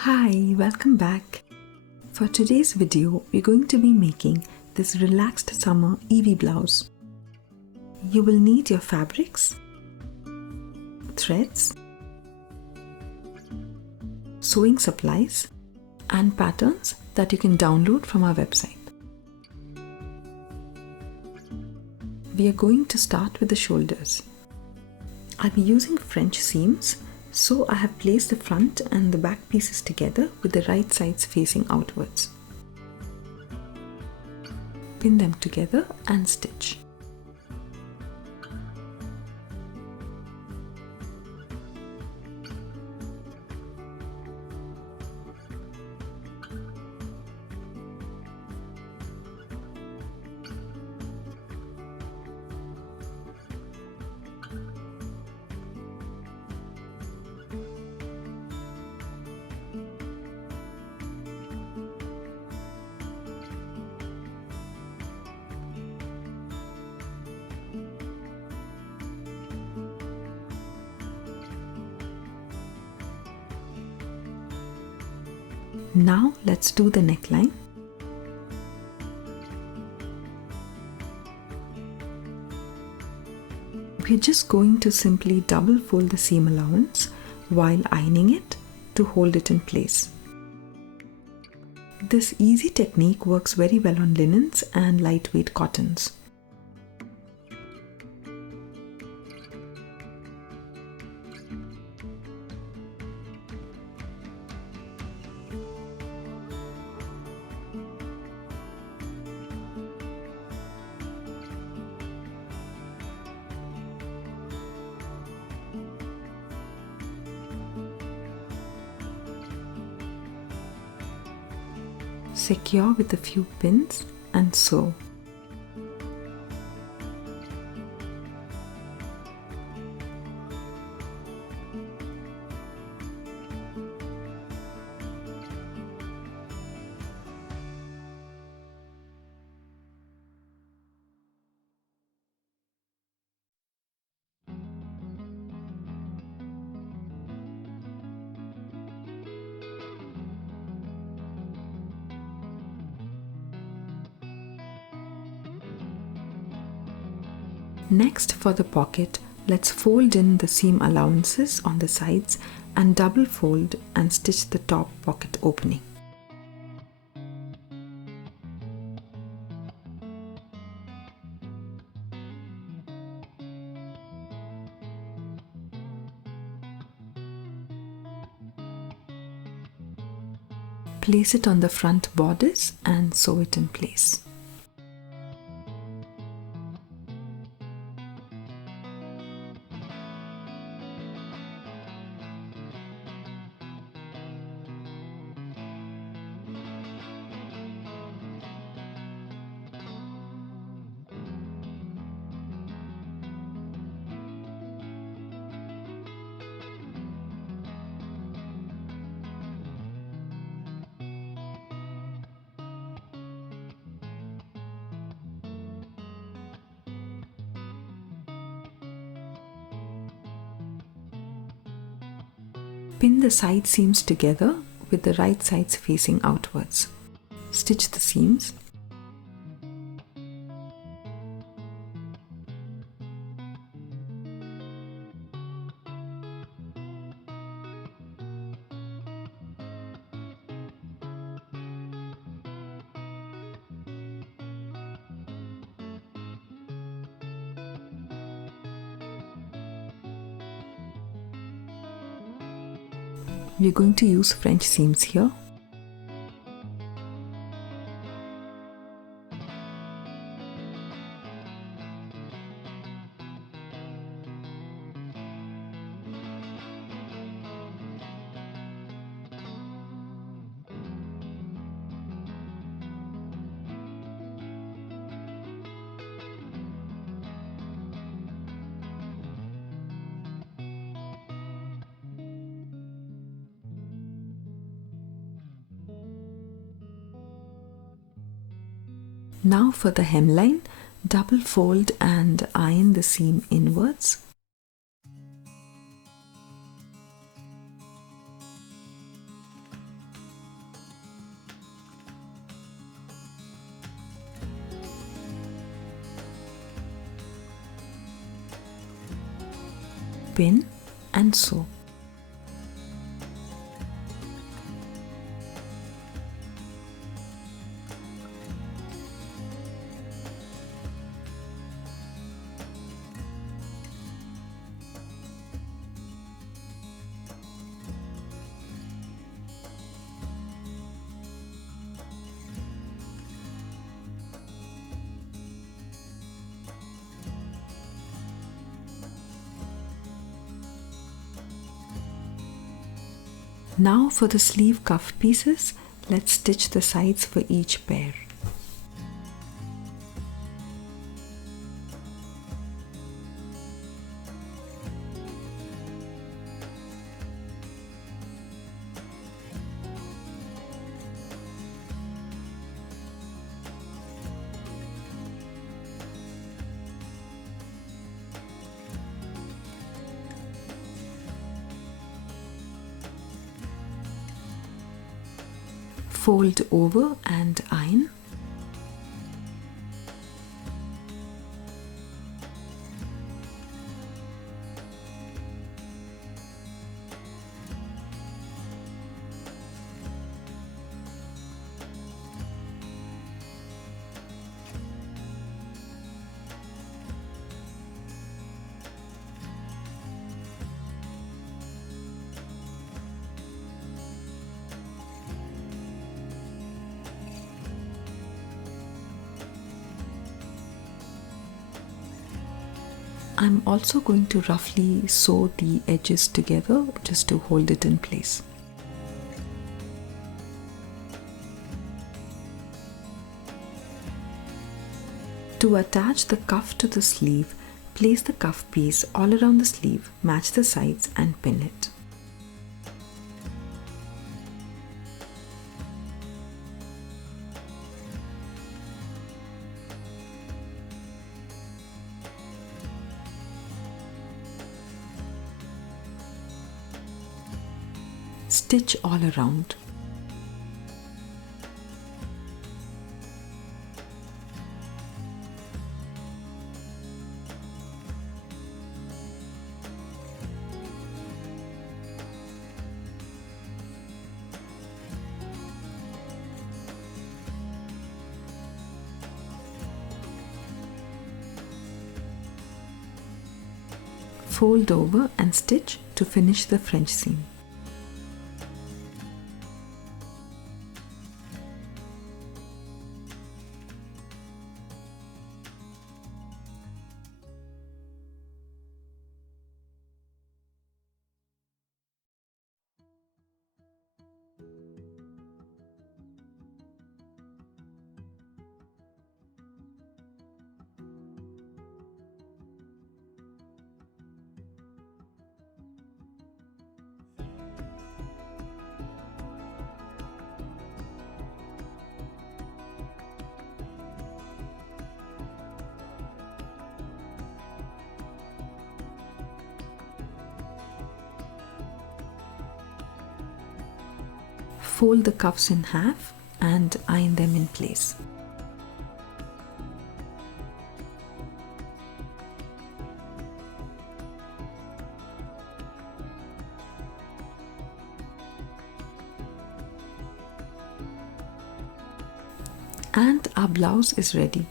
Hi, welcome back. For today's video, we're going to be making this relaxed summer Evie blouse. You will need your fabrics, threads, sewing supplies, and patterns that you can download from our website. We are going to start with the shoulders. I'll be using French seams, so I have placed the front and the back pieces together with the right sides facing outwards. Pin them together and stitch. Now let's do the neckline. We're just going to simply double fold the seam allowance while ironing it to hold it in place. This easy technique works very well on linens and lightweight cottons. Secure with a few pins and sew. Next, for the pocket, let's fold in the seam allowances on the sides and double fold and stitch the top pocket opening. Place it on the front bodice and sew it in place. Pin the side seams together with the right sides facing outwards. Stitch the seams. We're going to use French seams here. Now for the hemline, double fold and iron the seam inwards. pin and sew. Now for the sleeve cuff pieces, let's stitch the sides for each pair. Fold over and iron. I'm also going to roughly sew the edges together just to hold it in place. To attach the cuff to the sleeve, place the cuff piece all around the sleeve, match the sides and pin it. Stitch all around. Fold over and stitch to finish the French seam. Fold the cuffs in half and iron them in place. And our blouse is ready.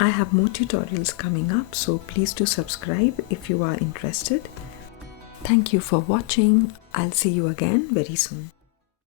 I have more tutorials coming up, so please do subscribe if you are interested. Thank you for watching. I'll see you again very soon.